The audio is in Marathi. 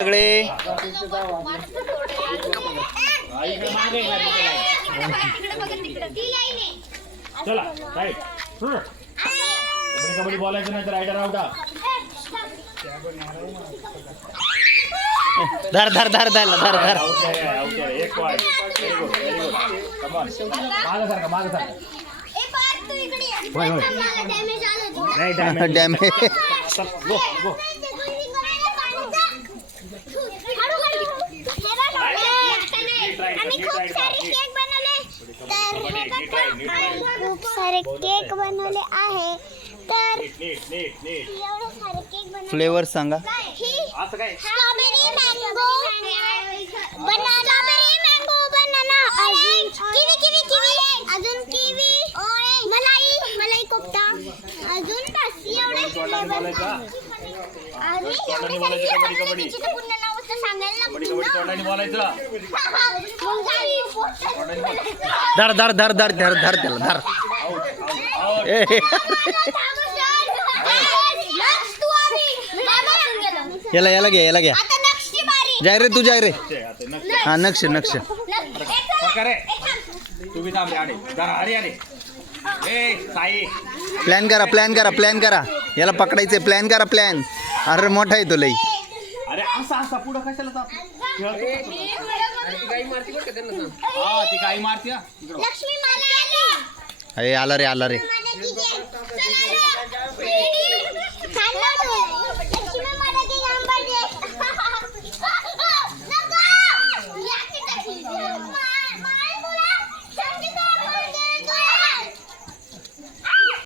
सगळे चला राईट कबड्डी बोलायचं नाही तर रायडर आउट. धर धर धर धर धर धर एक point. Very good very good. Come on मागे सारखा मागे सारखा. नाही डॅमेज गो गो. खूप सारे केक बनवले आहे तर नीट नीट नीट. एवढे सारे केक बनवले. फ्लेवर सांगा. असं काय स्ट्रॉबेरी मँगो बनाना अजून किवी अजून किवी मलाई कोफ्ता अजून बस एवढे कबड्डी तोंडाने बोलायचं. धर धर धर धर धर धर त्याला धर. ए, याला याला घ्या याला घ्या. जाय रे तू जाय रे. हा नक्ष नक्ष. तू बी थांब रे. अरे अरे ए साई प्लॅन करा प्लॅन करा प्लॅन करा. याला पकडायचंय प्लॅन करा प्लॅन. अरे मोठा आहे तो लई. अरे असा असा पुढं कशाला जात. हा ती गाई मारते. लक्ष्मी मला आली. अरे आला रे आला रे. मला